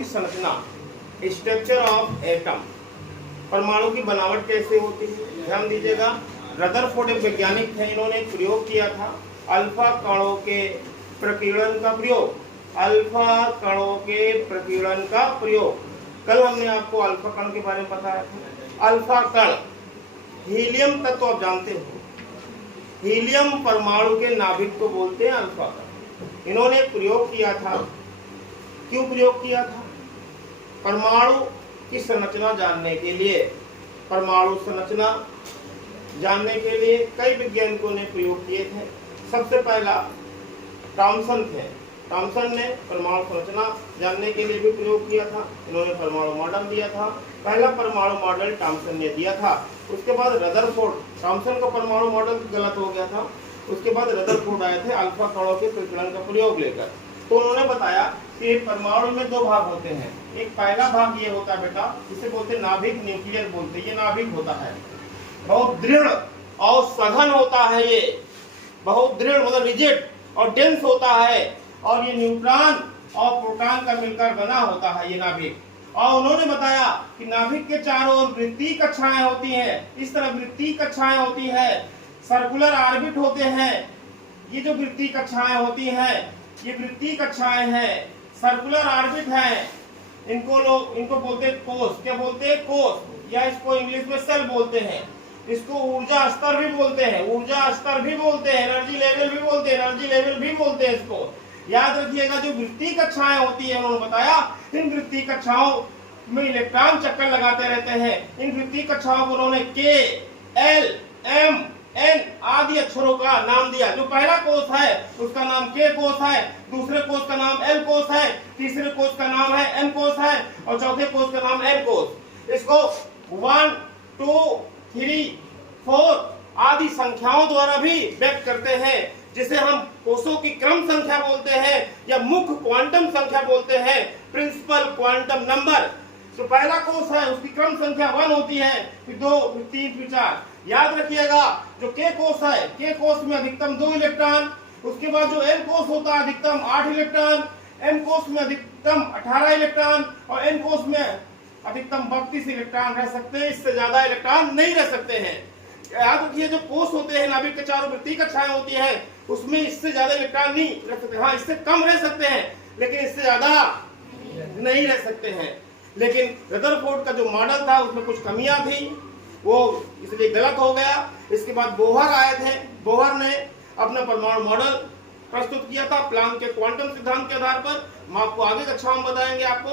की संरचना, structure of atom, परमाणु की बनावट कैसे होती है, ध्यान दीजिएगा। रदरफोर्ड एक वैज्ञानिक थे, इन्होंने एक प्रयोग किया था अल्फा कणों के प्रकीर्णन का प्रयोग, अल्फा कणों के प्रकीर्णन का प्रयोग। कल हमने आपको अल्फा कण के बारे में बताया था। अल्फा कण हीलियम तत्व आप जानते हो, हीलियम परमाणु के नाभिक को बोलते हैं अल्फा कण। इन्होंने एक प्रयोग किया था। क्यों प्रयोग किया था? परमाणु की संरचना जानने के लिए, परमाणु संरचना जानने के लिए कई वैज्ञानिकों ने प्रयोग किए थे। सबसे पहला थॉमसन थे। थॉमसन ने परमाणु संरचना जानने के लिए भी प्रयोग किया था। इन्होंने परमाणु मॉडल दिया था। पहला परमाणु मॉडल थॉमसन ने दिया था। उसके बाद रदरफोर्ड, थॉमसन का परमाणु मॉडल गलत हो गया था। उसके बाद रदरफोर्ड आए थे अल्फा कणों के प्रकीर्णन का प्रयोग लेकर। तो उन्होंने बताया कि परमाणु में दो भाग होते हैं। एक पहला भाग ये होता है बेटा, जिसे बोलते हैं नाभिक, न्यूक्लियर बोलते हैं। ये नाभिक होता है, बहुत दृढ़ और सघन होता है। ये बहुत दृढ़ मतलब रिजिड और डेंस होता है, और ये न्यूट्रॉन और प्रोटॉन का मिलकर बना होता है ये नाभिक। और उन्होंने बताया कि नाभिक के चारों ओर वृत्तीय कक्षाएं होती हैं। इस तरह वृत्तीय कक्षाएं होती है, सर्कुलर ऑर्बिट होते हैं। ये जो वृत्तीय कक्षाएं होती हैं, ये वृत्तीय कक्षाएं हैं, सर्कुलर ऑर्बिट हैं। इनको बोलते हैं कोष। क्या बोलते हैं? कोष, या इसको इंग्लिश में सेल बोलते हैं। इसको ऊर्जा स्तर भी बोलते हैं, ऊर्जा स्तर भी बोलते हैं, एनर्जी लेवल भी बोलते हैं, एनर्जी लेवल भी बोलते हैं इसको। याद रखिएगा, जो वृत्तीय कक्षाएं होती है, उन्होंने बताया इन वृत्तीय कक्षाओं में इलेक्ट्रॉन चक्कर लगाते रहते हैं। इन वृत्तीय कक्षाओं को उन्होंने के, एल, एम, एन आदि अक्षरों का नाम दिया। जो पहला कोष है उसका नाम के कोष है, दूसरे कोष का नाम एल कोष है, तीसरे कोष का नाम है एम कोष है, और चौथे कोष का नाम एन कोष। इसको 1, 2, 3, 4 आदि संख्याओं द्वारा भी व्यक्त करते हैं, जिसे हम कोषों की क्रम संख्या बोलते हैं या मुख्य क्वांटम संख्या बोलते हैं, प्रिंसिपल क्वांटम नंबर। तो पहला कोष है, उसकी क्रम संख्या 1 होती है, फिर 2, फिर 3, फिर 4। याद रखिएगा, जो के कोष है, के कोष में अधिकतम 2 इलेक्ट्रॉन, उसके बाद जो एल कोष होता है अधिकतम 8 इलेक्ट्रॉन, एम कोष में अधिकतम 18 इलेक्ट्रॉन, और एन कोष में अधिकतम 32 इलेक्ट्रॉन रह सकते हैं। इससे ज्यादा इलेक्ट्रॉन नहीं रह सकते हैं। याद रखिए, जो कोष होते हैं, नाभिक के चारों वृत्तीय कक्षाएं होती है, उसमें इससे ज्यादा इलेक्ट्रॉन नहीं रह सकते। हाँ, इससे कम रह सकते हैं, लेकिन इससे ज्यादा नहीं रह सकते हैं। लेकिन रदरफोर्ड का जो मॉडल था उसमें कुछ कमियां थी, वो इसलिए गलत हो गया। इसके बाद बोहर आए थे। बोहर ने अपना परमाणु मॉडल प्रस्तुत किया था प्लांक के क्वांटम सिद्धांत के आधार पर। हम आपको आगे कक्षाओं में बताएंगे आपको।